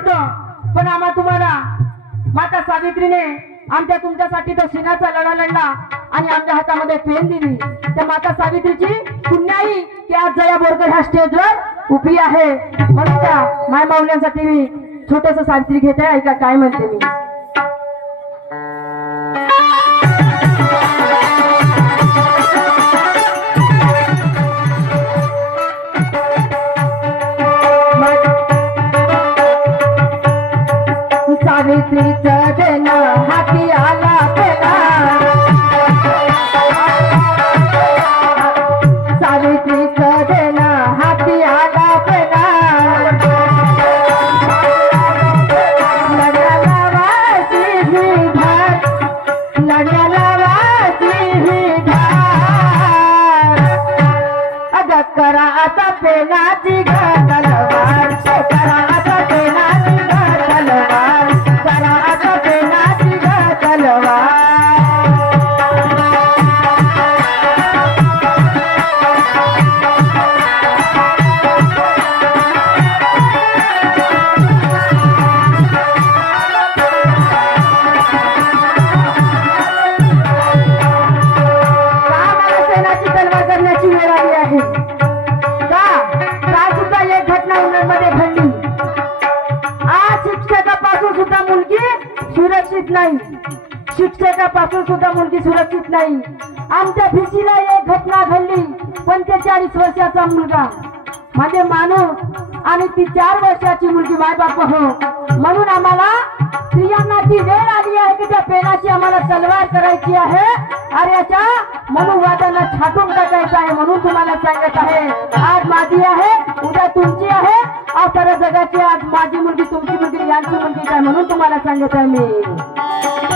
वाटतं. पण आम्हा तुम्हाला माता सावित्रीने आमच्या तुमच्यासाठी तो सिंहाचा लढा लढला आणि आमच्या हातामध्ये पेन दिली. त्या माता सावित्रीची पुण्याई की आज जया बोरकर ह्या स्टेजवर उभी आहे. म्हणून त्या माय माऊल्यांसाठी मी छोटस सावित्री घेते. ऐका काय म्हणते मी? सुरक्षित नाही. शिक्षकापासून सुद्धा मुलगी सुरक्षित नाही. आमच्या भिशीला एक घटना घडली पंचेचाळीस वर्षाचा मुलगा. म्हणजे माणूस आणि ती चार वर्षाची मुलगी मायबाप हो म्हणून आम्हाला स्त्रियांना ती वेळ आली आहे की त्या पेनाची आम्हाला तलवार करायची आहे. आर्याच्या मनोवादाला छाटून टाकायचं आहे म्हणून तुम्हाला सांगत आहे. आज माझी आहे जगाची आज माझी मुलगी तुमची मुलगी यांची मुलगी काय म्हणून तुम्हाला सांगत आहे मी.